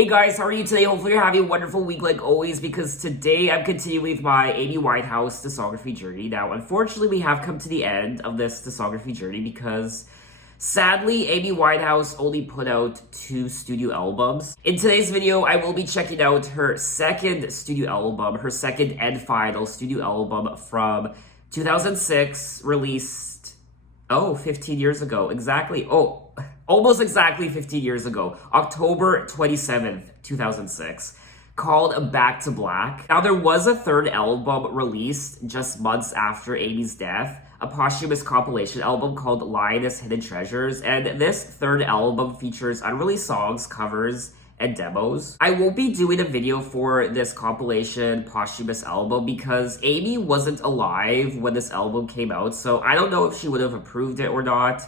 Hey guys, how are you today? Hopefully you're having a wonderful week like always, because today I'm continuing with my Amy Winehouse discography journey. Now, unfortunately, we have come to the end of this discography journey because sadly, Amy Winehouse only put out 2 studio albums. In today's video, I will be checking out her second studio album, her second and final studio album from 2006, released 15 years ago. Exactly. Almost exactly 15 years ago, October 27th, 2006, called Back to Black. Now, there was a third album released just months after Amy's death, a posthumous compilation album called Lioness Hidden Treasures, and this third album features unreleased songs, covers, and demos. I won't be doing a video for this compilation posthumous album because Amy wasn't alive when this album came out, so I don't know if she would have approved it or not.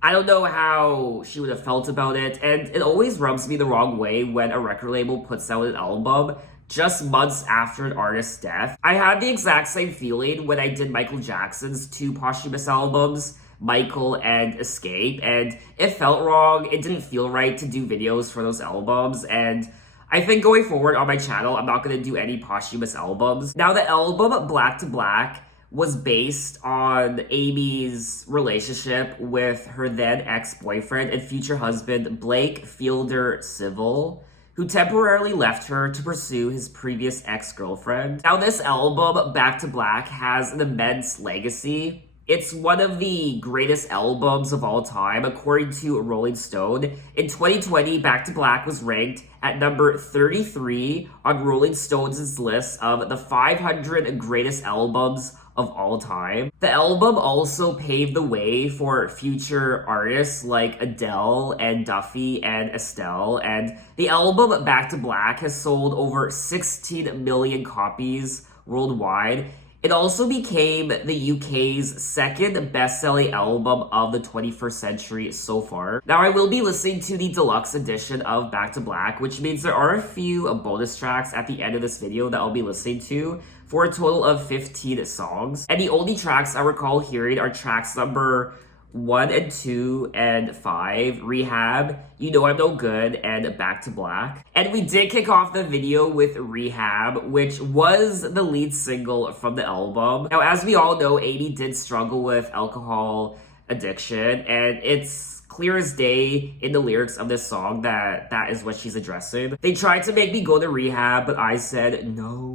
I don't know how she would have felt about it, and it always rubs me the wrong way when a record label puts out an album just months after an artist's death. I had the exact same feeling when I did Michael Jackson's 2 posthumous albums, Michael and Escape, and it felt wrong. It didn't feel right to do videos for those albums, and I think going forward on my channel, I'm not going to do any posthumous albums. Now, the album Black to Black was based on Amy's relationship with her then ex-boyfriend and future husband, Blake Fielder Civil, who temporarily left her to pursue his previous ex-girlfriend. Now, this album, Back to Black, has an immense legacy. It's one of the greatest albums of all time, according to Rolling Stone. In 2020, Back to Black was ranked at number 33 on Rolling Stone's list of the 500 greatest albums of all time. The album also paved the way for future artists like Adele and Duffy and Estelle, and the album Back to Black has sold over 16 million copies worldwide. It also became the UK's second best-selling album of the 21st century so far. Now, I will be listening to the deluxe edition of Back to Black, which means there are a few bonus tracks at the end of this video that I'll be listening to for a total of 15 songs. And the only tracks I recall hearing are tracks number 1 and 2 and 5, Rehab, You Know I'm No Good, and Back to Black. And we did kick off the video with Rehab, which was the lead single from the album. Now, as we all know, Amy did struggle with alcohol addiction, and it's clear as day in the lyrics of this song that that is what she's addressing. They tried to make me go to rehab, but I said, no.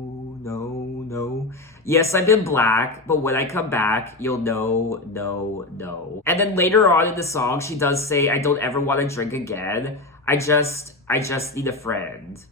Yes, I've been black, but when I come back, you'll know, no. And then later on in the song, she does say, I don't ever want to drink again. I just need a friend.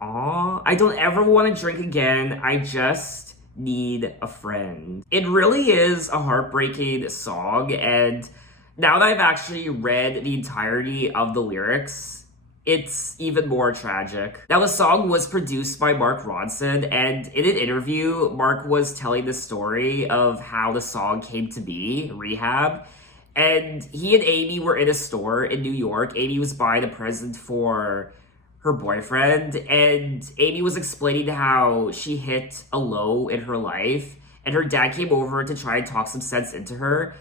I don't ever want to drink again. I just need a friend. It really is a heartbreaking song, and now that I've actually read the entirety of the lyrics, it's even more tragic. Now, the song was produced by Mark Ronson, and in an interview, Mark was telling the story of how the song came to be, Rehab. And he and Amy were in a store in New York. Amy was buying a present for her boyfriend, and Amy was explaining how she hit a low in her life, and her dad came over to try and talk some sense into her.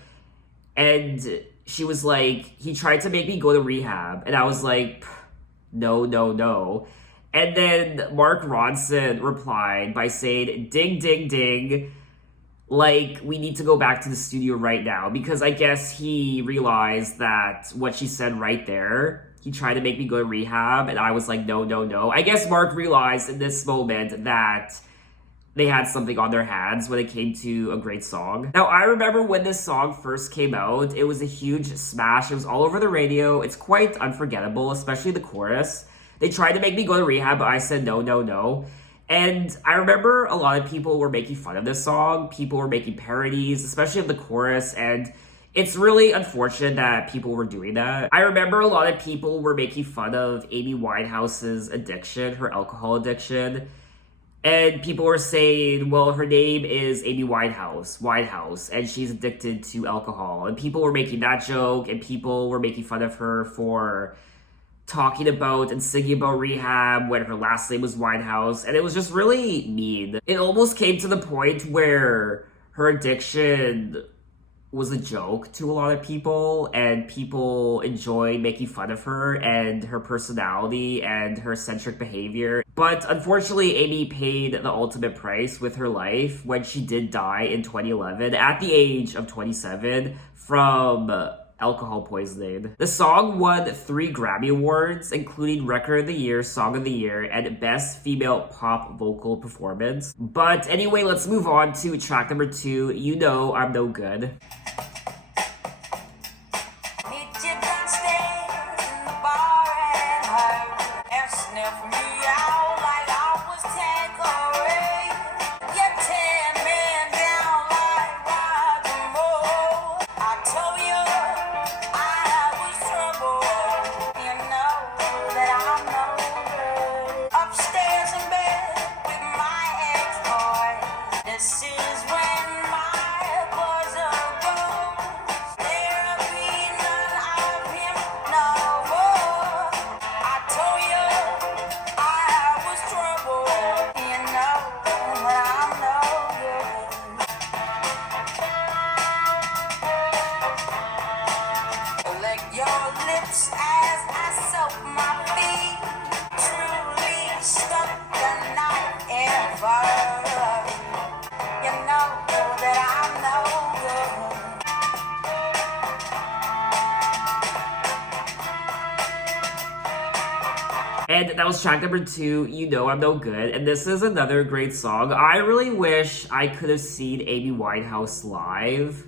And she was like, he tried to make me go to rehab. And I was like, no. And then Mark Ronson replied by saying, ding, ding, ding. Like, we need to go back to the studio right now. Because I guess he realized that what she said right there, he tried to make me go to rehab. And I was like, no. I guess Mark realized in this moment that they had something on their hands when it came to a great song. Now, I remember when this song first came out, it was a huge smash. It was all over the radio. It's quite unforgettable, especially the chorus. They tried to make me go to rehab, but I said no. And I remember a lot of people were making fun of this song. People were making parodies, especially of the chorus, and it's really unfortunate that people were doing that. I remember a lot of people were making fun of Amy Winehouse's addiction, her alcohol addiction. And people were saying, well, her name is Amy Winehouse, and she's addicted to alcohol. And people were making that joke, and people were making fun of her for talking about and singing about rehab when her last name was Winehouse. And it was just really mean. It almost came to the point where her addiction was a joke to a lot of people, and people enjoy making fun of her and her personality and her eccentric behavior. But unfortunately, Amy paid the ultimate price with her life when she did die in 2011 at the age of 27 from alcohol poisoning. The song won 3 Grammy Awards, including Record of the Year, Song of the Year, and Best Female Pop Vocal Performance. But anyway, let's move on to track number 2, You Know I'm No Good. And that was track number 2, You Know I'm No Good. And this is another great song. I really wish I could have seen Amy Winehouse live.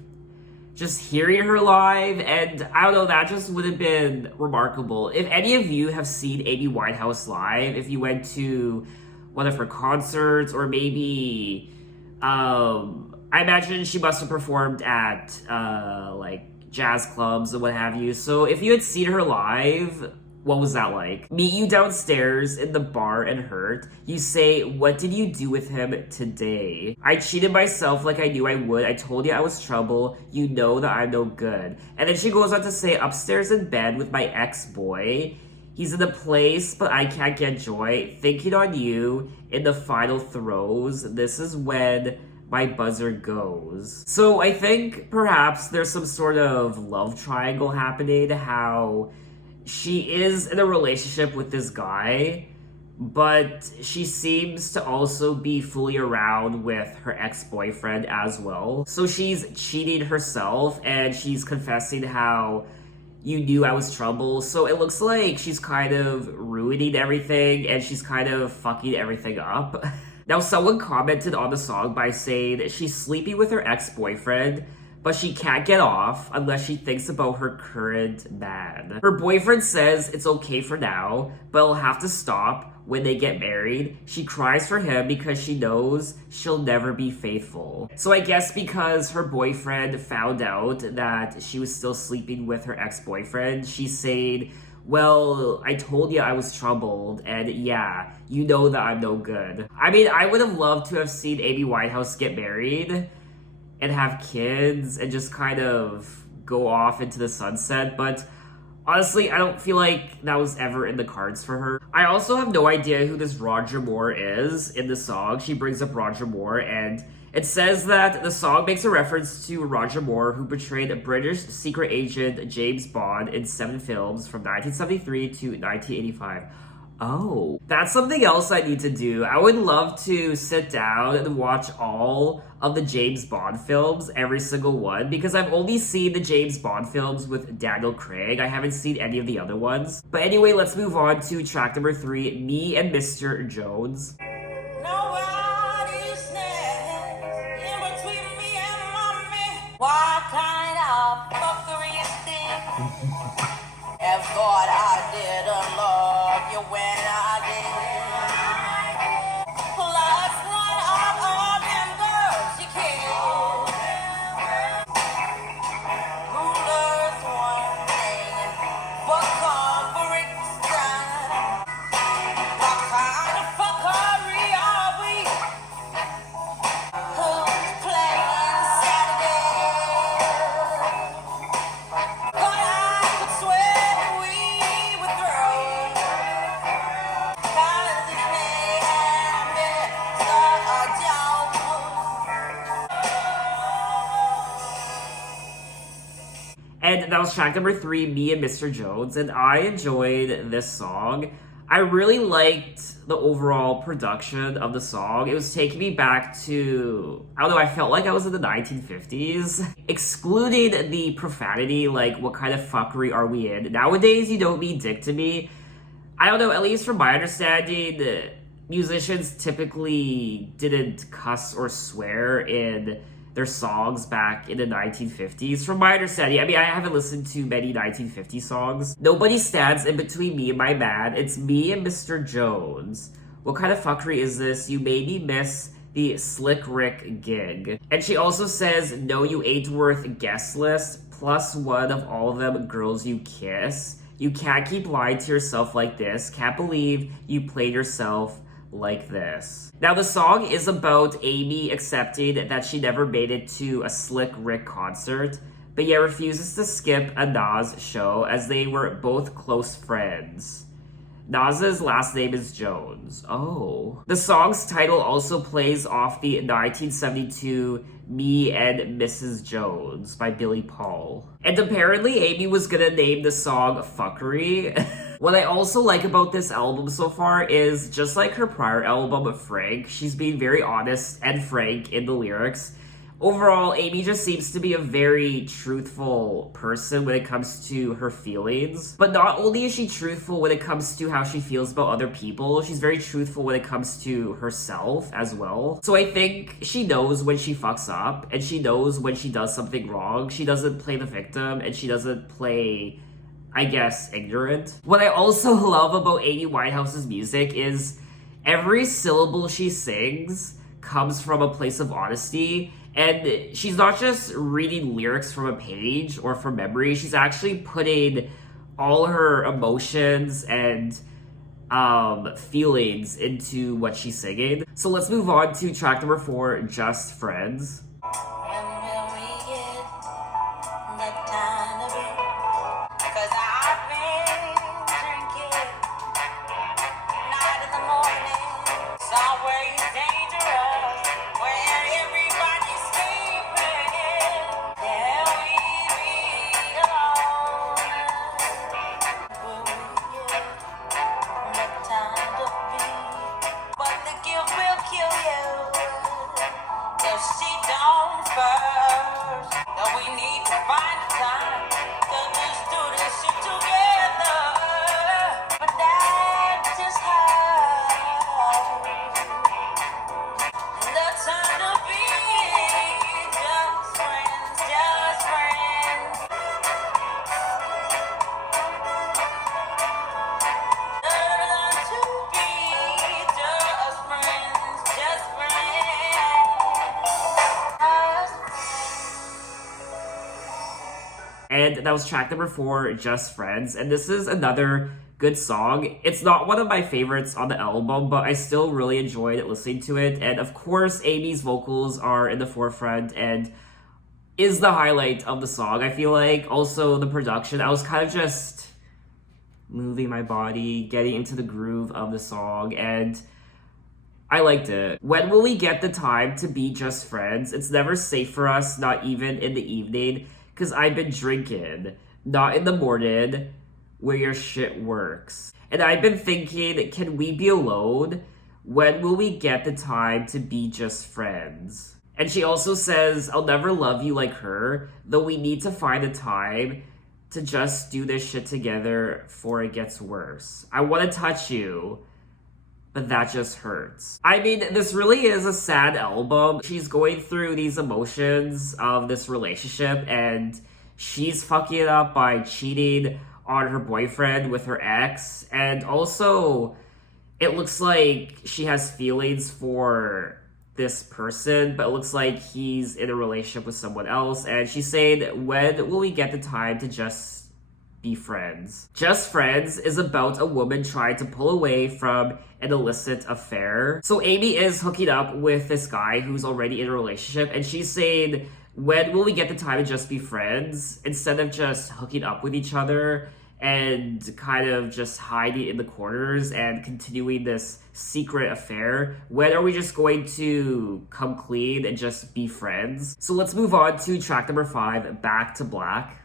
Just hearing her live, and I don't know, that just would have been remarkable. If any of you have seen Amy Winehouse live, if you went to one of her concerts, or maybe, I imagine she must have performed at, like, jazz clubs and what have you. So if you had seen her live, what was that like? Meet you downstairs in the bar and hurt. You say, what did you do with him today? I cheated myself like I knew I would. I told you I was trouble. You know that I'm no good. And then she goes on to say, upstairs in bed with my ex-boy. He's in the place, but I can't get joy. Thinking on you in the final throes. This is when my buzzer goes. So I think perhaps there's some sort of love triangle happening, how she is in a relationship with this guy, but she seems to also be fooling around with her ex-boyfriend as well. So she's cheating herself, and she's confessing how you knew I was trouble. So it looks like she's kind of ruining everything, and she's kind of fucking everything up. Now, someone commented on the song by saying that she's sleeping with her ex-boyfriend, but she can't get off unless she thinks about her current man. Her boyfriend says it's okay for now, but it'll have to stop when they get married. She cries for him because she knows she'll never be faithful. So I guess because her boyfriend found out that she was still sleeping with her ex-boyfriend, she's saying, well, I told you I was troubled, and yeah, you know that I'm no good. I mean, I would have loved to have seen Amy Winehouse get married and have kids and just kind of go off into the sunset, but honestly, I don't feel like that was ever in the cards for her. I also have no idea who this Roger Moore is in the song. She brings up Roger Moore, and it says that the song makes a reference to Roger Moore, who portrayed a British secret agent James Bond in 7 films from 1973 to 1985. Oh, that's something else I need to do. I would love to sit down and watch all of the James Bond films, every single one, because I've only seen the James Bond films with Daniel Craig. I haven't seen any of the other ones. But anyway, let's move on to track number 3, Me and Mr. Jones. Nobody's next in between me and mommy. What kind of fuckery is this? If God, I didn't love you when I did. Plus one of all them girls you killed. Rulers one thing, but conference done. What kind of fucker And that was track number 3, Me and Mr. Jones, and I enjoyed this song. I really liked the overall production of the song. It was taking me back to, I don't know, I felt like I was in the 1950s. Excluding the profanity, like what kind of fuckery are we in? Nowadays, you don't mean dick to me. I don't know, at least from my understanding, musicians typically didn't cuss or swear in their songs back in the 1950s. From my understanding, I mean, I haven't listened to many 1950 songs. Nobody stands in between me and my man. It's me and Mr. Jones. What kind of fuckery is this? You made me miss the Slick Rick gig. And she also says, no, you ain't worth guest list, +1 of all of them girls you kiss. You can't keep lying to yourself like this. Can't believe you played yourself like this. Now, the song is about Amy accepting that she never made it to a Slick Rick concert, but yet refuses to skip a Nas show as they were both close friends. Nas's last name is Jones. Oh. The song's title also plays off the 1972 Me and Mrs. Jones by Billy Paul. And apparently Amy was gonna name the song Fuckery. What I also like about this album so far is, just like her prior album, Frank, she's being very honest and frank in the lyrics. Overall, Amy just seems to be a very truthful person when it comes to her feelings. But not only is she truthful when it comes to how she feels about other people, she's very truthful when it comes to herself as well. So I think she knows when she fucks up, and she knows when she does something wrong. She doesn't play the victim, and she doesn't play, I guess, ignorant. What I also love about Amy Winehouse's music is every syllable she sings comes from a place of honesty. And she's not just reading lyrics from a page or from memory. She's actually putting all her emotions and feelings into what she's singing. So let's move on to track number 4, Just Friends. When will we get the time to be? 'Cause I've been drinking night in the morning, somewhere dangerous, where everybody's sleeping. There we be alone. Will we get the time to be? But the guilt will kill you if she don't first. That we need to find the time to just do this shit together. But that just hurts. The time to be just friends, just friends. The time to be just friends, just friends. And that was track number 4, Just Friends. And this is another good song. It's not one of my favorites on the album, but I still really enjoyed listening to it. And of course, Amy's vocals are in the forefront and is the highlight of the song, I feel like. Also, the production. I was kind of just moving my body, getting into the groove of the song, and I liked it. When will we get the time to be just friends? It's never safe for us, not even in the evening, because I've been drinking. Not in the morning, where your shit works. And I've been thinking, can we be alone? When will we get the time to be just friends? And she also says, I'll never love you like her, though we need to find the time to just do this shit together before it gets worse. I want to touch you, but that just hurts. I mean, this really is a sad album. She's going through these emotions of this relationship, and she's fucking it up by cheating on her boyfriend with her ex. And also, it looks like she has feelings for this person, but it looks like he's in a relationship with someone else. And she's saying, when will we get the time to just be friends? Just Friends is about a woman trying to pull away from an illicit affair. So Amy is hooking up with this guy who's already in a relationship, and she's saying, when will we get the time to just be friends, instead of just hooking up with each other and kind of just hiding in the corners and continuing this secret affair? When are we just going to come clean and just be friends? So let's move on to track number 5, Back to Black.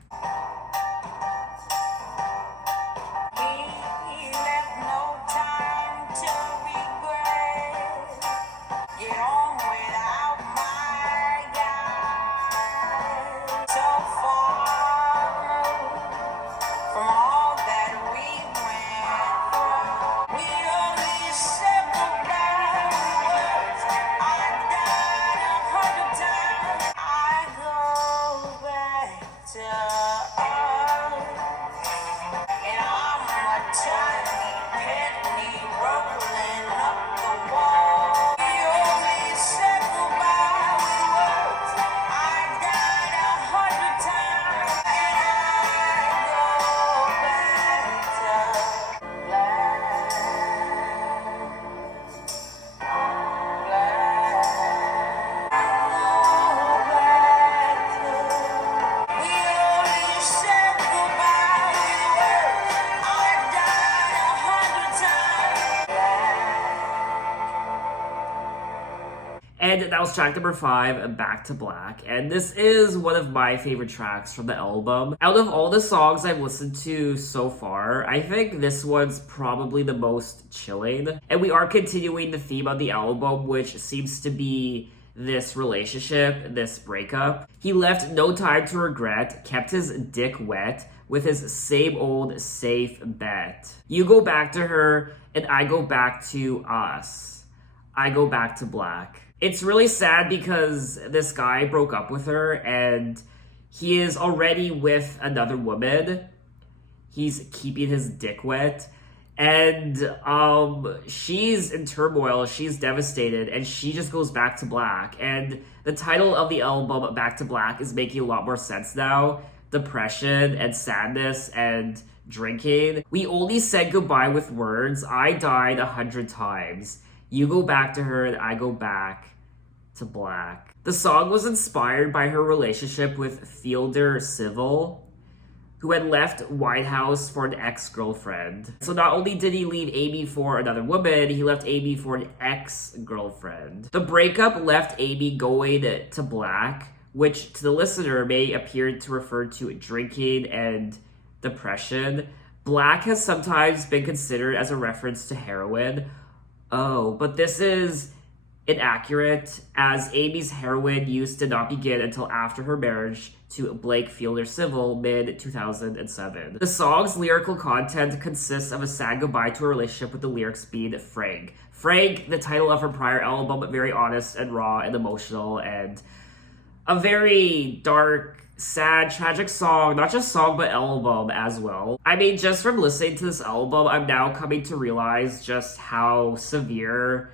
And that was track number 5, Back to Black. And this is one of my favorite tracks from the album. Out of all the songs I've listened to so far, I think this one's probably the most chilling. And we are continuing the theme of the album, which seems to be this relationship, this breakup. He left no time to regret, kept his dick wet with his same old safe bet. You go back to her, and I go back to us. I go back to black. It's really sad because this guy broke up with her and he is already with another woman. He's keeping his dick wet. And she's in turmoil, she's devastated, and she just goes back to black. And the title of the album, Back to Black, is making a lot more sense now. Depression and sadness and drinking. We only said goodbye with words. I died 100 times. You go back to her and I go back to black. The song was inspired by her relationship with Fielder Civil, who had left Winehouse for an ex-girlfriend. So not only did he leave Amy for another woman, he left Amy for an ex-girlfriend. The breakup left Amy going to black, which to the listener may appear to refer to drinking and depression. Black has sometimes been considered as a reference to heroin. Oh, but this is inaccurate, as Amy's heroin use did not begin until after her marriage to Blake Fielder Civil mid-2007. The song's lyrical content consists of a sad goodbye to a relationship, with the lyrics being Frank. Frank, the title of her prior album, very honest and raw and emotional, and a very dark, sad, tragic song, not just song, but album as well. I mean, just from listening to this album, I'm now coming to realize just how severe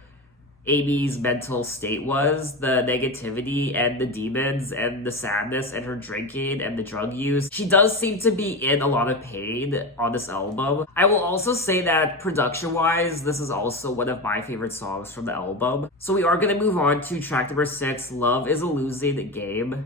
Amy's mental state was, the negativity and the demons and the sadness and her drinking and the drug use. She does seem to be in a lot of pain on this album. I will also say that production-wise, this is also one of my favorite songs from the album. So we are going to move on to track number 6, Love is a Losing Game.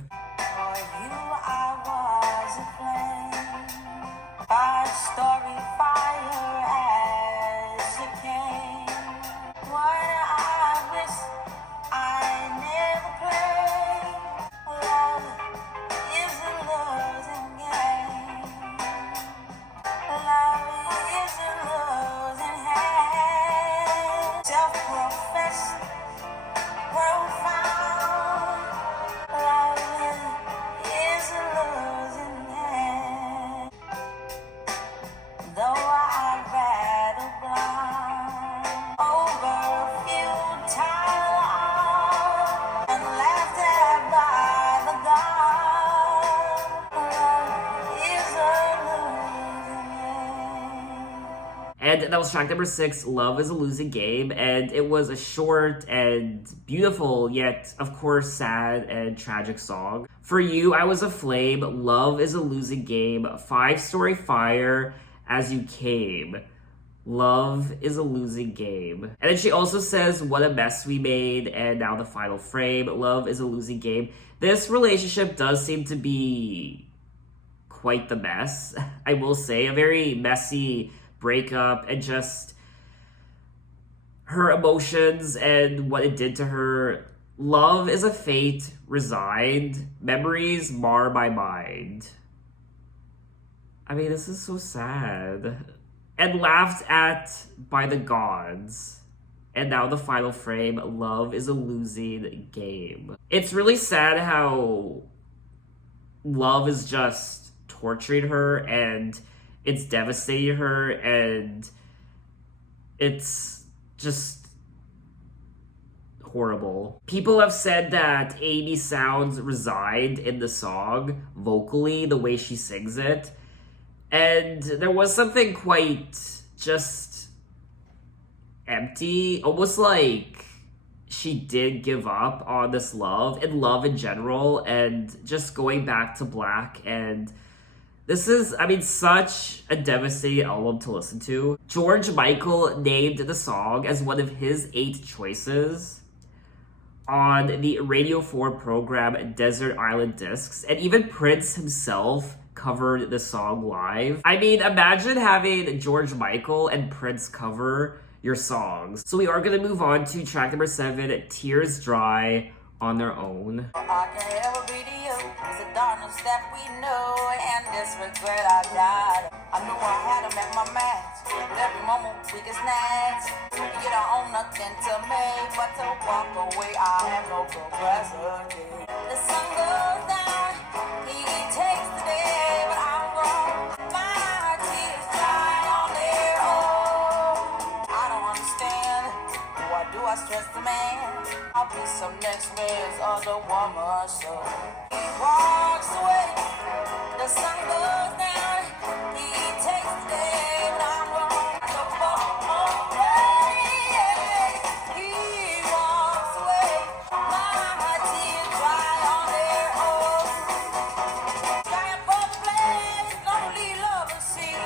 And that was track number 6, Love is a Losing Game, and it was a short and beautiful, yet of course sad and tragic song. For You, I Was a Flame, Love is a Losing Game, 5-story fire as you came. Love is a losing game. And then she also says, what a mess we made, and now the final frame, love is a losing game. This relationship does seem to be quite the mess, I will say. A very messy breakup, and just her emotions and what it did to her. Love is a fate resigned. Memories mar my mind. I mean, this is so sad. And laughed at by the gods. And now the final frame, love is a losing game. It's really sad how love is just torturing her, and it's devastating her, and it's just horrible. People have said that Amy sounds resigned in the song, vocally, the way she sings it. And there was something quite just empty, almost like she did give up on this love, and love in general, and just going back to black. And this is, I mean, such a devastating album to listen to. George Michael named the song as one of his 8 choices on the Radio 4 program Desert Island Discs, and even Prince himself covered the song live. I mean, imagine having George Michael and Prince cover your songs. So we are gonna move on to track number 7, Tears Dry on Their Own. I can never be to you. It's the darkness that we know and this regret I got. I knew I had to make my match. But every moment we get snatched. You don't own nothing to me but to walk away. I have no capacity. The sun goes down, he takes the day, but I'm wrong. My tears dry on their own. I don't understand. Why do I stress the man? I'll be some next man's other woman, so he walks away. The sun goes down, he takes the day, but I'm wrong. So walk away. He walks away. My tears dry on their own. Dry up for the place, lonely lover see.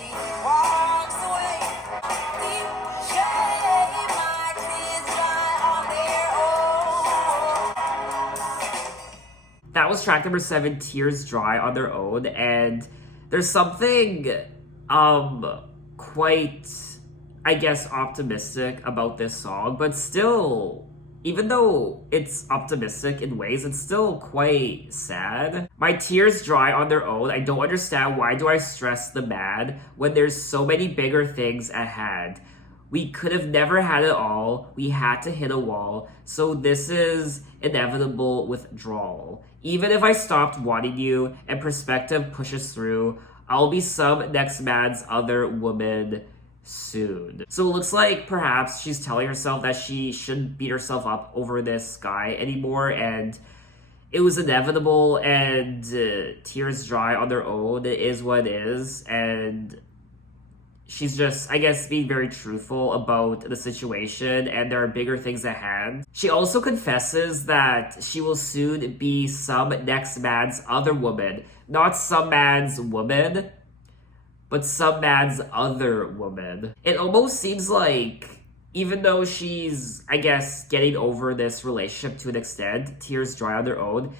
He walks away. Deep shade, my tears dry on their own. That was track number 7, Tears Dry on Their Own, and there's something quite, I guess, optimistic about this song, but still, even though it's optimistic in ways, it's still quite sad. My tears dry on their own. I don't understand, why do I stress the man when there's so many bigger things at hand? We could have never had it all. We had to hit a wall. So this is inevitable withdrawal. Even if I stopped wanting you and perspective pushes through, I'll be some next man's other woman soon. So it looks like perhaps she's telling herself that she shouldn't beat herself up over this guy anymore, and it was inevitable, and tears dry on their own. It is what it is, and she's just, I guess, being very truthful about the situation, and there are bigger things at hand. She also confesses that she will soon be some next man's other woman. Not some man's woman, but some man's other woman. It almost seems like, even though she's, I guess, getting over this relationship to an extent, tears dry on their own,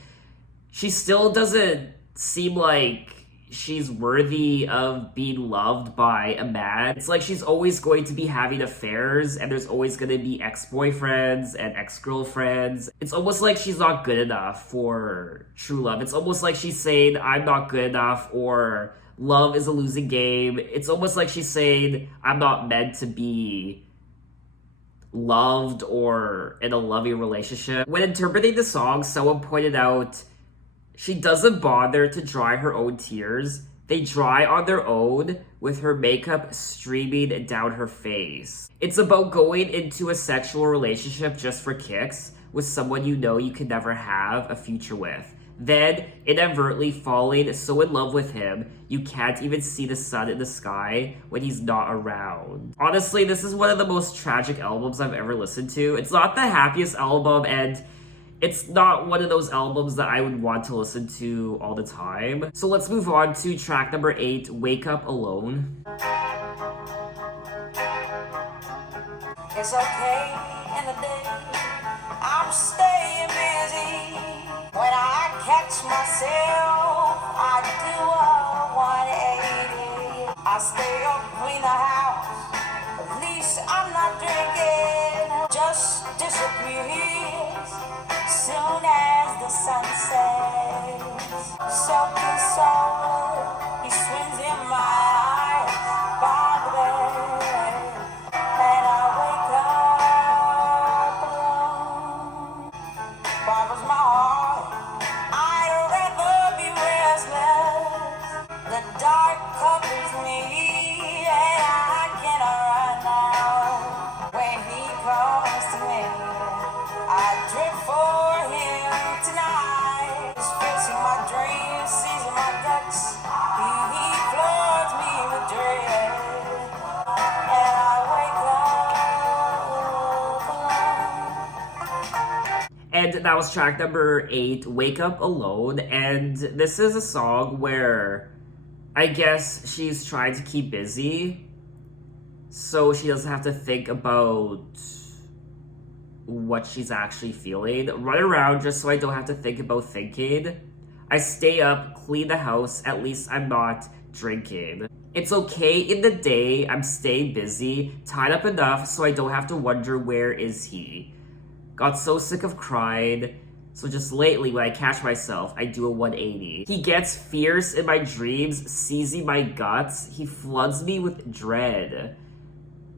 she still doesn't seem like she's worthy of being loved by a man. It's like she's always going to be having affairs, and there's always going to be ex-boyfriends and ex-girlfriends. It's almost like she's not good enough for true love. It's almost like she's saying, I'm not good enough, or love is a losing game. It's almost like she's saying, I'm not meant to be loved or in a loving relationship. When interpreting the song, someone pointed out she doesn't bother to dry her own tears. They dry on their own with her makeup streaming down her face. It's about going into a sexual relationship just for kicks with someone you know you could never have a future with. Then inadvertently falling so in love with him, you can't even see the sun in the sky when he's not around. Honestly, this is one of the most tragic albums I've ever listened to. It's not the happiest album, and it's not one of those albums that I would want to listen to all the time. So let's move on to track number 8, Wake Up Alone. It's okay in the day, I'm staying busy. When I catch myself, I do a 180. I stay up, clean the house, at least I'm not drinking. Just disappears soon as the sun sets. Self-consoled, he swims in my eyes by the bed, and I wake up alone. Barbara's my heart, I'd rather be restless. The dark covers me, and I cannot run now. When he comes to me, I drift for him tonight. He's fixing my dreams, seizing my guts. He floods me with dread, and I wake up alone. And that was track number 8, Wake Up Alone. And this is a song where I guess she's trying to keep busy so she doesn't have to think about what she's actually feeling. Run around just so I don't have to think about thinking. I stay up, clean the house, at least I'm not drinking. It's okay in the day, I'm staying busy, tied up enough so I don't have to wonder where is he. Got so sick of crying, so just lately when I catch myself, I do a 180. He gets fierce in my dreams, seizing my guts, he floods me with dread.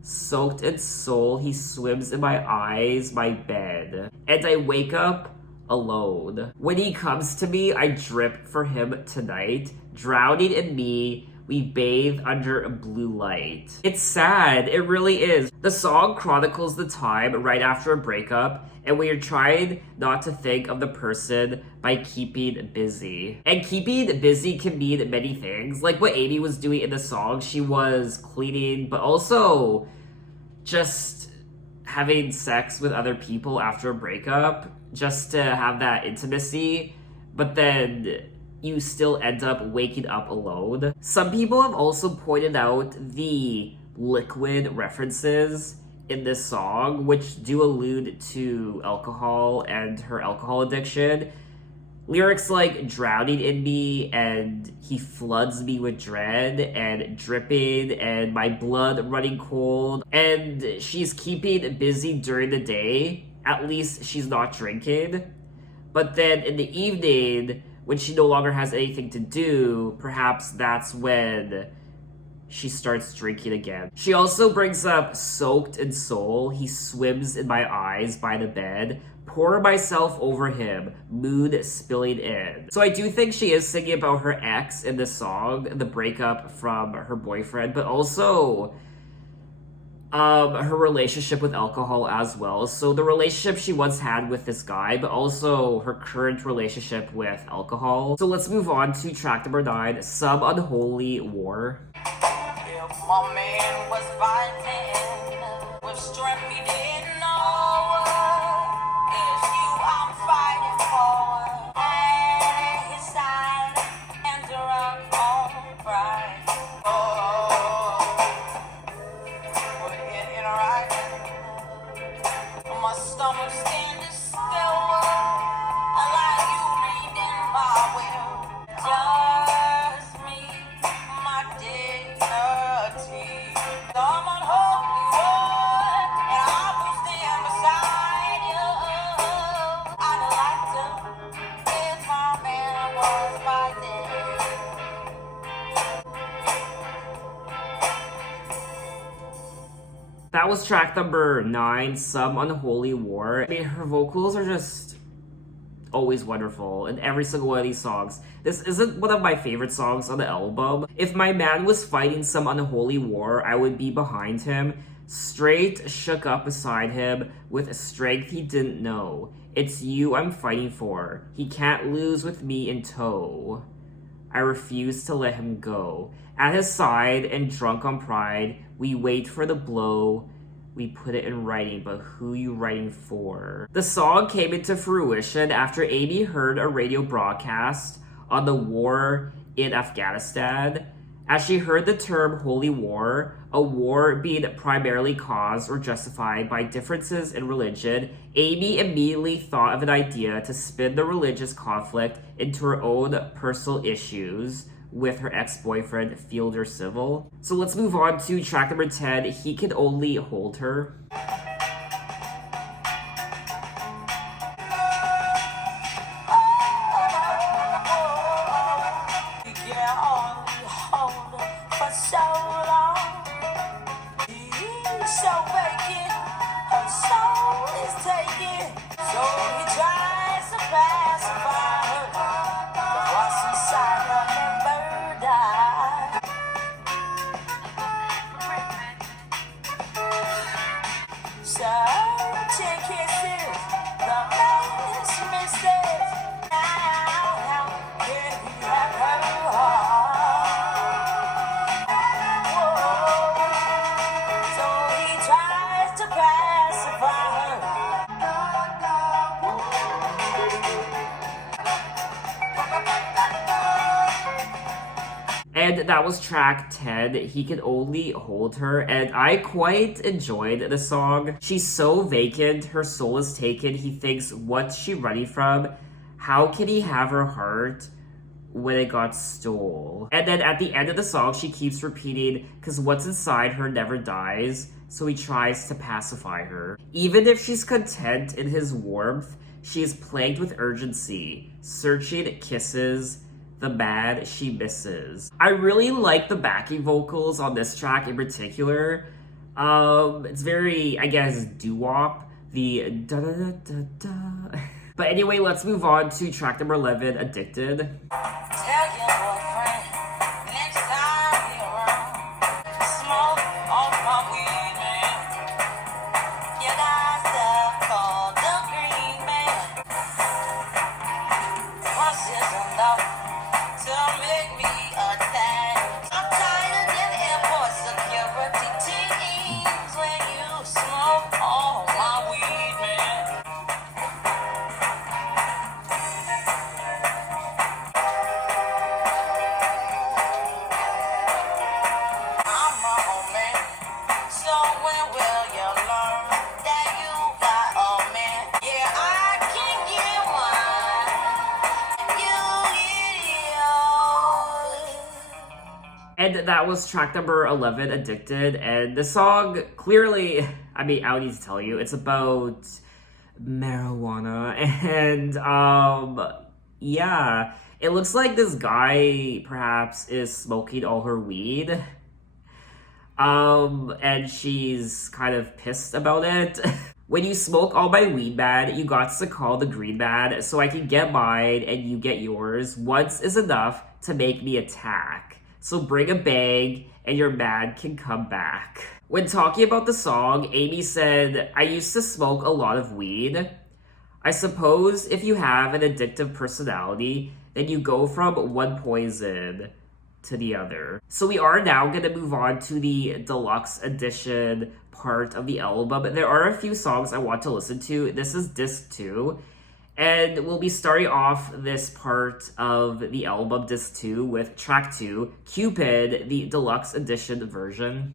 Soaked in soul, he swims in my eyes, my bed. And I wake up alone. When he comes to me, I drip for him tonight. Drowning in me, we bathe under a blue light. It's sad, it really is. The song chronicles the time right after a breakup, and we are trying not to think of the person by keeping busy. And keeping busy can mean many things. Like what Amy was doing in the song, she was cleaning, but also just having sex with other people after a breakup, just to have that intimacy, but then you still end up waking up alone. Some people have also pointed out the liquid references in this song, which do allude to alcohol and her alcohol addiction. Lyrics like drowning in me and he floods me with dread and dripping and my blood running cold, and she's keeping busy during the day. At least she's not drinking. But then in the evening, when she no longer has anything to do, perhaps that's when she starts drinking again. She also brings up soaked in soul, he swims in my eyes by the bed, pour myself over him, mood spilling in. So I do think she is singing about her ex in this song, the breakup from her boyfriend, but also her relationship with alcohol as well. So the relationship she once had with this guy, but also her current relationship with alcohol. So let's move on to track number 9, Some Unholy War. If my man was fighting with strength he didn't know, it's you I'm fighting for. At his side and to run on pride. Put it in writing. My stomach standing still. I like you reading my will. Just me, my dignity. I'm unholy war, and I will stand beside you. I'd like to if my man was fighting. That was track number 9, Some Unholy War. I mean, her vocals are just always wonderful in every single one of these songs. This isn't one of my favorite songs on the album. If my man was fighting some unholy war, I would be behind him, straight shook up beside him, with a strength he didn't know. It's you I'm fighting for. He can't lose with me in tow. I refuse to let him go. At his side and drunk on pride, we wait for the blow. We put it in writing, but who you writing for? The song came into fruition after Amy heard a radio broadcast on the war in Afghanistan. As she heard the term holy war, a war being primarily caused or justified by differences in religion, Amy immediately thought of an idea to spin the religious conflict into her own personal issues with her ex-boyfriend, Fielder Civil. So let's move on to track number 10, He Can Only Hold Her. You can only hold her for so long. He's so vacant, her soul is taken. So he tries to pacify her, but what's inside her never dies. Searching kisses, the man's mistakes. Now, can he have her heart? Whoa. So he tries to pacify her. And that was track 10, He Can Only Hold Her, and I quite enjoyed the song. She's so vacant, her soul is taken, he thinks, what's she running from? How can he have her heart when it got stole. And then at the end of the song, she keeps repeating, "'Cause what's inside her never dies," so he tries to pacify her. Even if she's content in his warmth, she is plagued with urgency, searching kisses, the man she misses. I really like the backing vocals on this track in particular. It's very, I guess, doo-wop. The da-da-da-da-da. But anyway, let's move on to track number 11, Addicted. Tell your boyfriend next time you're around, smoke off my weed, man. You got stuff called the green man. Once is enough to make me attached. I'm tired of them airport security teams when you smoke all my weed, man. I'm a homie, so when will you learn that you got a man? Yeah, I can get one. You idiot. And that was track number 11, Addicted. And the song, clearly, I mean, I don't need to tell you, it's about marijuana. And, yeah. It looks like this guy, perhaps, is smoking all her weed. And she's kind of pissed about it. When you smoke all my weed, man, you got to call the green man so I can get mine and you get yours. Once is enough to make me attack. So bring a bag and your man can come back. When talking about the song, Amy said, "I used to smoke a lot of weed. I suppose if you have an addictive personality, then you go from one poison to the other." So we are now going to move on to the deluxe edition part of the album. There are a few songs I want to listen to. This is disc 2. And we'll be starting off this part of the album, disc 2, with track 2, Cupid, the deluxe edition version.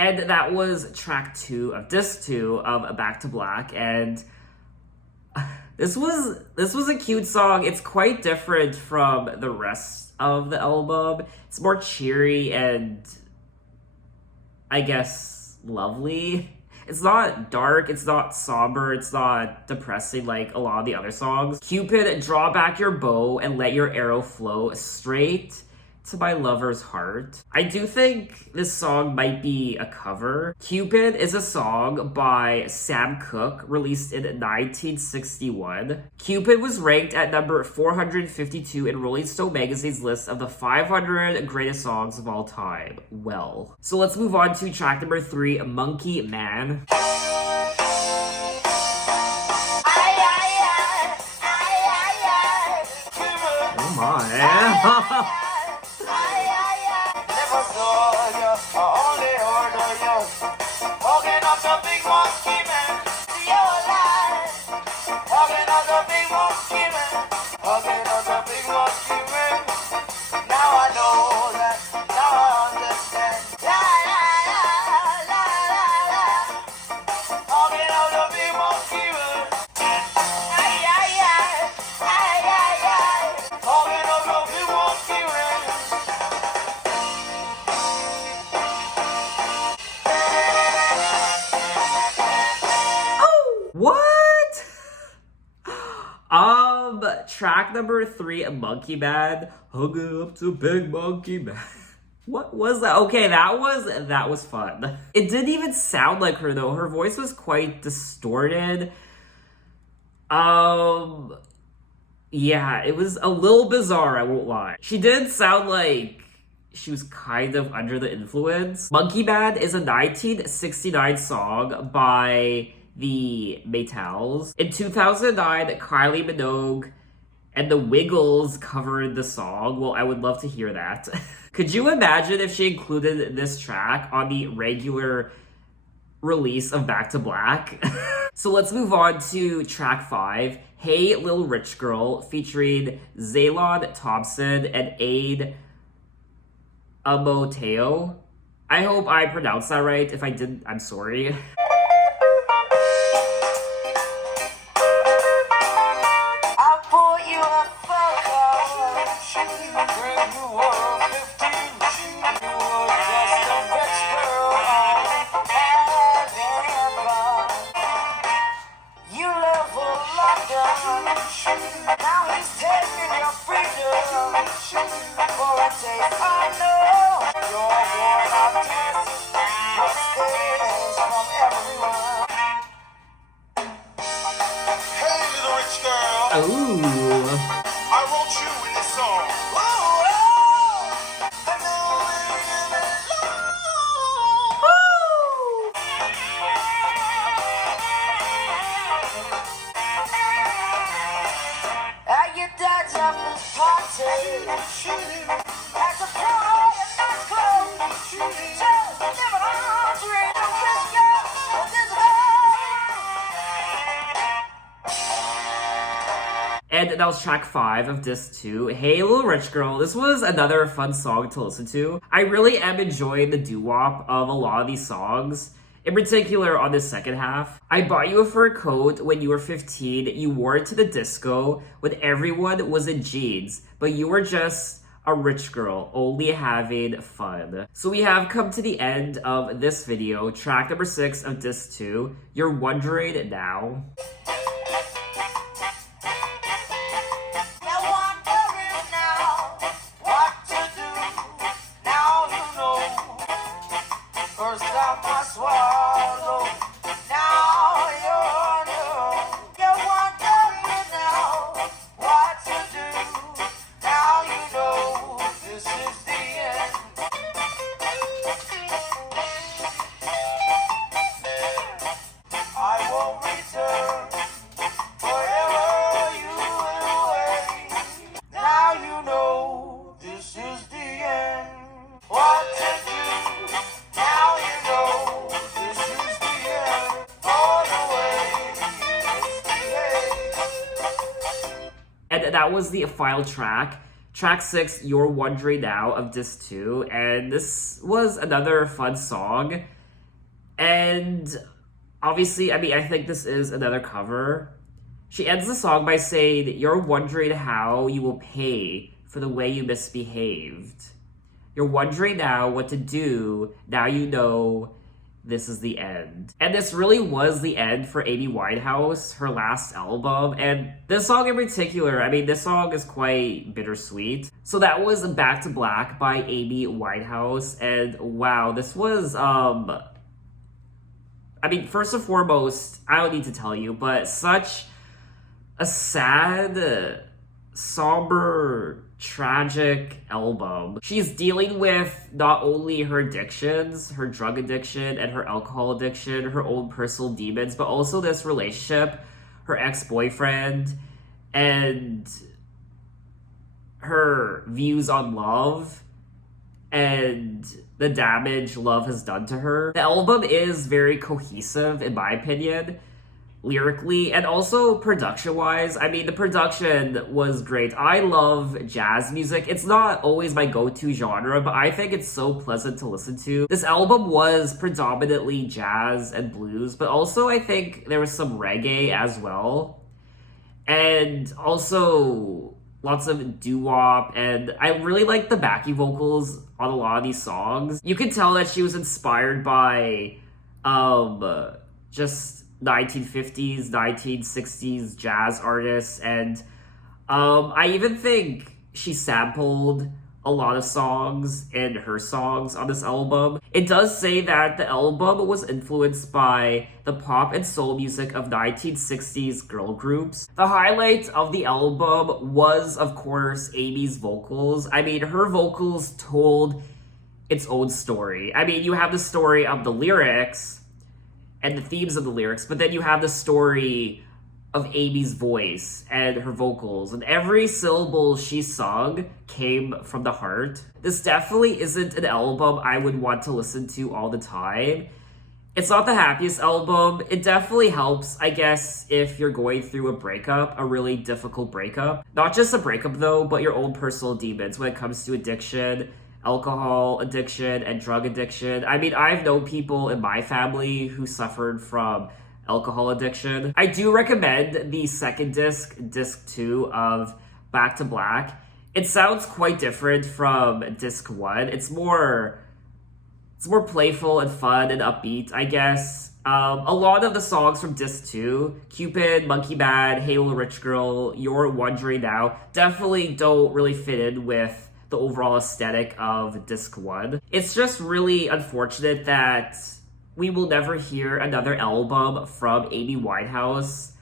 And that was track 2 of disc 2 of Back to Black, and this was a cute song. It's quite different from the rest of the album. It's more cheery and, I guess, lovely. It's not dark, it's not somber, it's not depressing like a lot of the other songs. Cupid, draw back your bow and let your arrow flow straight to my lover's heart. I do think this song might be a cover. Cupid is a song by Sam Cooke, released in 1961. Cupid was ranked at number 452 in Rolling Stone magazine's list of the 500 greatest songs of all time. Well, so let's move on to track number 3, Monkey Man. Oh my. What? Track number 3, Monkey Man. Hug it up to Big Monkey Man. What was that? Okay, that was fun. It didn't even sound like her though. Her voice was quite distorted. Yeah, it was a little bizarre, I won't lie. She did sound like she was kind of under the influence. Monkey Man is a 1969 song by the Maytals. In 2009, Kylie Minogue and the Wiggles covered the song. Well, I would love to hear that. Could you imagine if she included this track on the regular release of Back to Black? So let's move on to track 5, Hey Little Rich Girl, featuring Zaylon Thompson and Aid Amoteo. I hope I pronounced that right. If I didn't, I'm sorry. I bought you a photo when you were 15. You were just a rich girl. You live in London. Now he's taking your freedom for a taste. I know you're worn out tears, your stays from everyone. Hey, little rich girl. Ooh. I wrote you in this song. Ooh, oh, I know you're at your dad's office party, at the party and nightclub, just living on dreams of Christmas and And that was track 5 of disc 2, Hey Little Rich Girl. This was another fun song to listen to. I really am enjoying the doo-wop of a lot of these songs, in particular on the second half. I bought you a fur coat when you were 15. You wore it to the disco when everyone was in jeans, but you were just a rich girl, only having fun. So we have come to the end of this video, track number 6 of disc 2, You're Wondering Now. first time I swallow. Now you're wondering now what to do. Now you know this is the end. I won't return wherever you will wait. Now you know this is the end. What to do? Now you know this is the end. All the way is the end. And that was the final track. Track 6, You're Wondering Now of disc 2. And this was another fun song. And obviously, I think this is another cover. She ends the song by saying, You're wondering how you will pay for the way you misbehaved. You're wondering now what to do. Now you know this is the end. And this really was the end for Amy Winehouse, her last album. And this song in particular, this song is quite bittersweet. So that was Back to Black by Amy Winehouse. And wow, this was, first and foremost, I don't need to tell you, but such a sad, somber, tragic album. She's dealing with not only her addictions, her drug addiction and her alcohol addiction, her own personal demons, but also this relationship, her ex-boyfriend, and her views on love and the damage love has done to her. The album is very cohesive, in my opinion, lyrically and also production-wise. The production was great. I love jazz music. It's not always my go-to genre, but I think it's so pleasant to listen to. This album was predominantly jazz and blues, but also I think there was some reggae as well. And also lots of doo-wop, and I really like the backing vocals on a lot of these songs. You can tell that she was inspired by just 1950s, 1960s jazz artists, and I even think she sampled a lot of songs and her songs on this album. It does say that the album was influenced by the pop and soul music of 1960s girl groups. The highlight of the album was, of course, Amy's vocals. I mean, her vocals told its own story. I mean, you have the story of the lyrics and the themes of the lyrics, but then you have the story of Amy's voice and her vocals, and every syllable she sung came from the heart. This definitely isn't an album I would want to listen to all the time. It's not the happiest album. It definitely helps, I guess, if you're going through a breakup, a really difficult breakup. Not just a breakup though, but your own personal demons when it comes to addiction, alcohol addiction, and drug addiction. I mean, I've known people in my family who suffered from alcohol addiction. I do recommend the second disc, disc 2 of Back to Black. It sounds quite different from disc 1. It's more playful and fun and upbeat, I guess. A lot of the songs from disc 2, Cupid, Monkey Bad, Hey Little Rich Girl, You're Wondering Now, definitely don't really fit in with the overall aesthetic of disc 1. It's just really unfortunate that we will never hear another album from Amy Winehouse.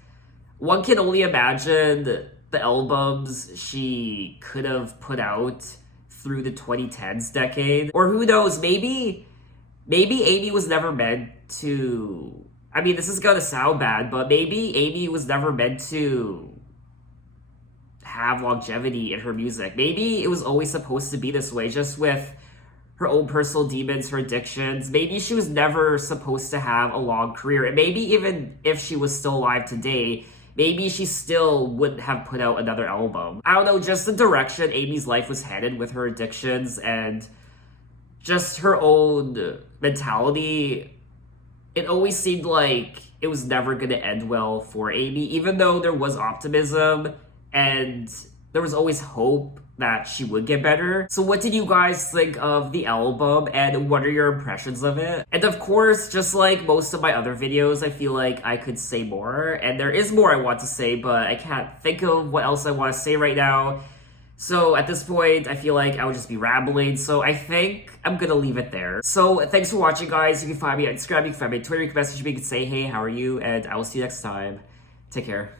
One can only imagine the albums she could have put out through the 2010s decade. Or who knows, maybe Amy was never meant to... I mean, this is gonna sound bad, but maybe Amy was never meant to have longevity in her music. Maybe it was always supposed to be this way, just with her own personal demons, her addictions. Maybe she was never supposed to have a long career. And maybe even if she was still alive today, maybe she still wouldn't have put out another album. I don't know, just the direction Amy's life was headed with her addictions and just her own mentality. It always seemed like it was never going to end well for Amy, even though there was optimism and there was always hope that she would get better. So what did you guys think of the album, and what are your impressions of it? And of course, just like most of my other videos, I feel like I could say more, and there is more I want to say, but I can't think of what else I want to say right now. So at this point, I feel like I would just be rambling, so I think I'm gonna leave it there. So thanks for watching, guys. You can find me on Instagram, you can find me on Twitter, you can message me, you can say, hey, how are you? And I will see you next time. Take care.